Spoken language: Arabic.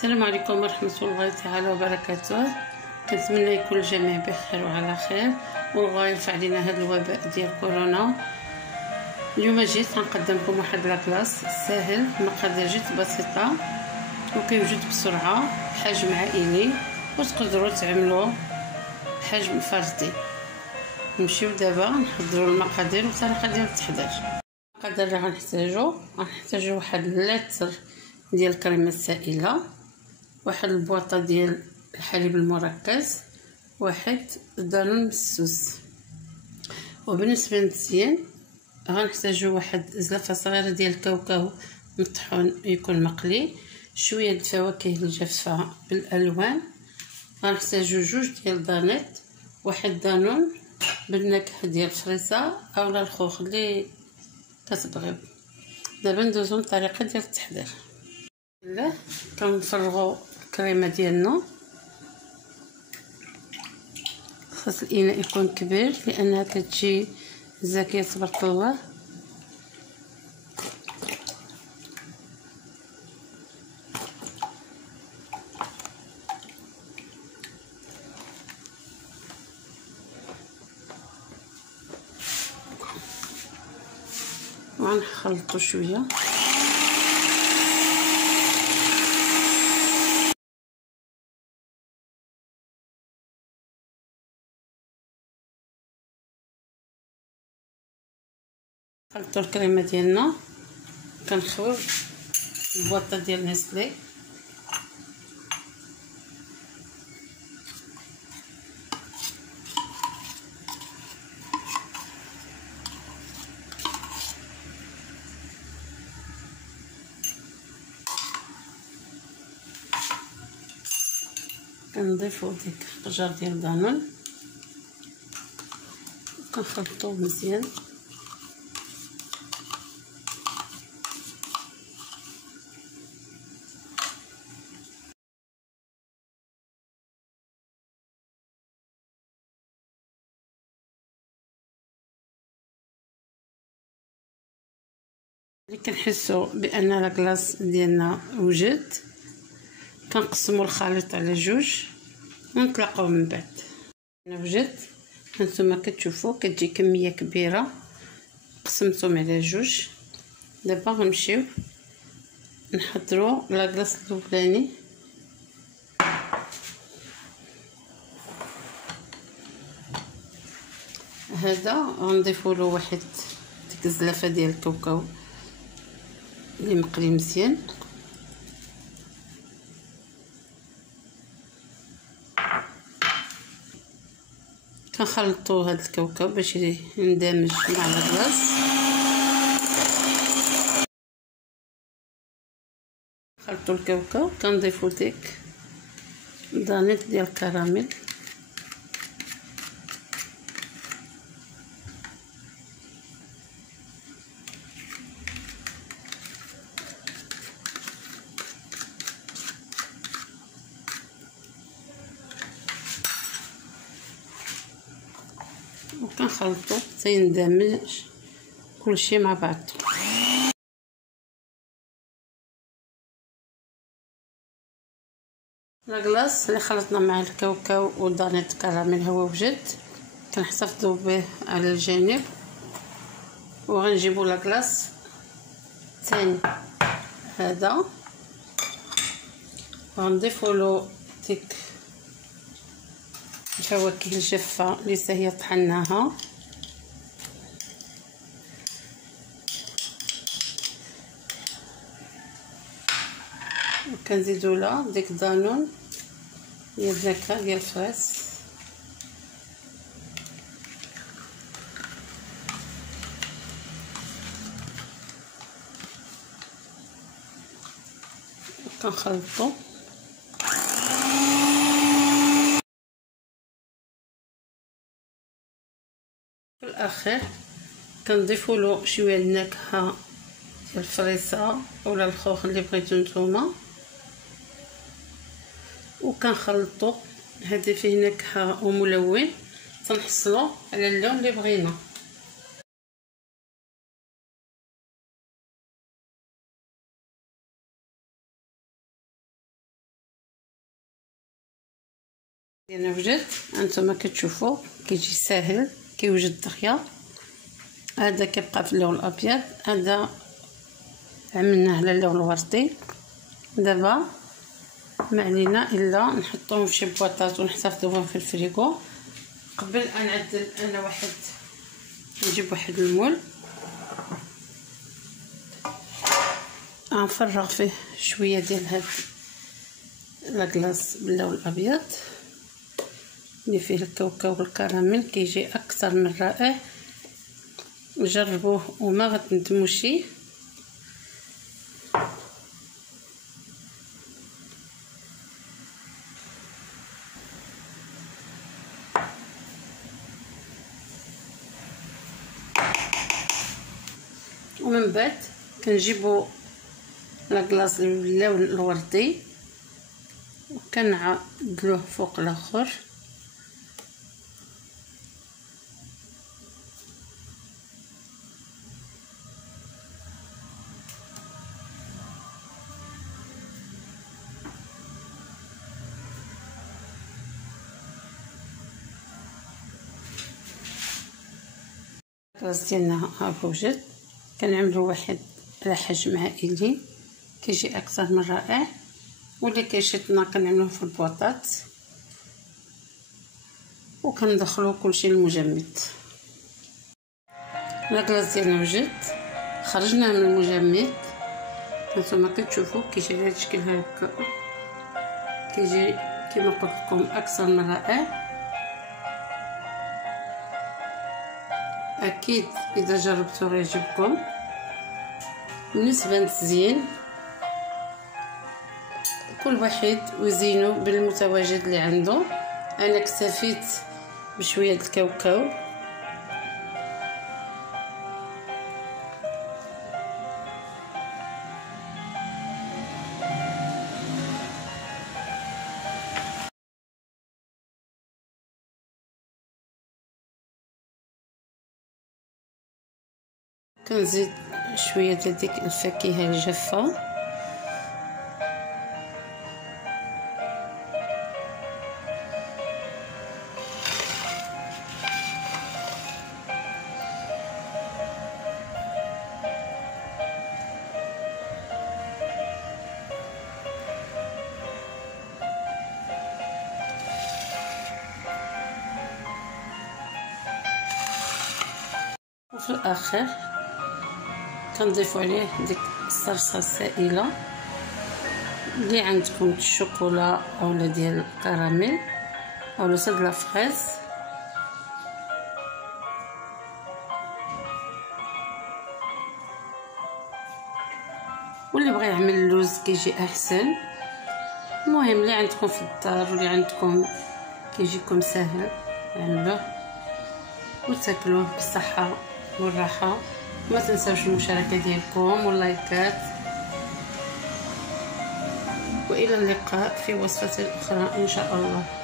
السلام عليكم ورحمة الله تعالى وبركاته. كنتمنى يكون الجميع بخير وعلى خير، والله يرفع علينا هذا الوباء ديال كورونا. اليوم جيت غنقدم لكم واحد لاكلاص ساهل، مقادير جد بسيطه وكيوجد بسرعه، بحجم عائلي، وتقدروا تعملوه بحجم فردي. نمشيو دابا نحضروا المقادير والطريقه ديال التحضير. المقادير اللي غنحتاجو واحد لتر ديال الكريمه السائله، واحد البواطه ديال الحليب المركز، واحد دانون مسوس. وبالنسبه للتزيين غنحتاجو واحد زلافه صغيره ديال الكاوكاو مطحون يكون مقلي، شويه د الفواكه الجافه بالالوان، غنحتاجو جوج ديال دانيت، واحد دانون بالنكهه ديال الفريسه اولا الخوخ اللي كتبغيو. دابا ندوزو للطريقه ديال التحضير. لا كنفرغوا الكريمه ديالنا، خاص الاناء يكون كبير لانها كتجي زاكيه تبارك الله. وغنخلطو شويه خلطوا الكريمه ديالنا. كنخويو البواطه ديال نيسلي، كنضيفو ديك القجر ديال دانون، كنخلطوه مزيان. ملي كنحسو بان لاكلاص ديالنا وجد كنقسموا الخليط على جوج ونطلقوه من بعد. وجد هانتوما كتشوفوا كتجي كميه كبيره، قسمتهم على جوج. دابا غنمشيو نحضروا لاكلاص الاولاني. هذا غنضيفوا له واحد ديك الزلافه ديال الكاوكاو اللي مقلي مزيان، كنخلطوا هذا الكاوكاو باش يندمج مع الكلاص. خلطوا الكاوكاو، كنضيفوا ديك دانيت ديال الكراميل، وكنخلطو حتى يندمج كلشي مع بعض. لاكلاص اللي خلطنا مع الكاوكاو ودانيت الكراميل هو وجد، كنحتفظوا به على الجانب. وغنجيبوا لاكلاص ثاني هذا، غنضيفوا له ديك الفواكه الجافه اللي هي طحناها، وكنزيدوا لها ديك دانون ديال النكهه ديال الفراس، وكنخلطوا. في الاخير كنضيفوا له شويه النكهه ديال الفريسه اولا الخوخ اللي بغيتو نتوما، وكنخلطوا. هذا فيه نكهه وملون تنحصلوا على اللون اللي بغينا. انا وجد انتما كتشوفوا كيجي ساهل كيوجد دغيا. هذا كيبقى في اللون الابيض، هذا عملناه على اللون الوردي. دابا ما علينا الا نحطوهم في شي بواطات ونحتفظوهم في الفريغو. قبل نعدل انا نجيب واحد المول غنفرغ فيه شويه ديال هاد لاكلاص باللون الابيض اللي فيه الكاوكاو والكراميل، كيجي اكثر من رائع. جربوه وما غتندموش. ومن بعد كنجيبو لاكلاص باللون الوردي وكنعدلوه فوق الاخر. اللاكلاص ديالنا ها وجد. كنعملو واحد على حجم عائلي كيجي اكثر من رائع، واللي كيشدنا كنعملوه في البواطات وكندخلو كلشي للمجمد. لاكلاص ديالنا وجد، خرجناه من المجمد. هانتوما كتشوفوا كيجي على هاد الشكل هكا، كيجي كما قلت لكم اكثر من رائع. اكيد اذا جربتو غيعجبكم. بالنسبه للتزيين كل واحد ويزينو بالمتواجد اللي عنده. انا اكتفيت بشويه د الكاوكاو كنزيد شويه ديال ديك الفاكهه الجافه. وفي الاخر كنضيفوا عليه ديك الصلصه السائله اللي عندكم، الشوكولا اولا ديال الكراميل اولا صد لا فريز. واللي بغى يعمل اللوز كيجي احسن. المهم اللي عندكم في الدار واللي عندكم كيجيكم ساهل عملوه وتاكلوه بالصحه والراحه. ما تنساوش المشاركه ديالكم واللايكات، والى اللقاء في وصفه اخرى ان شاء الله.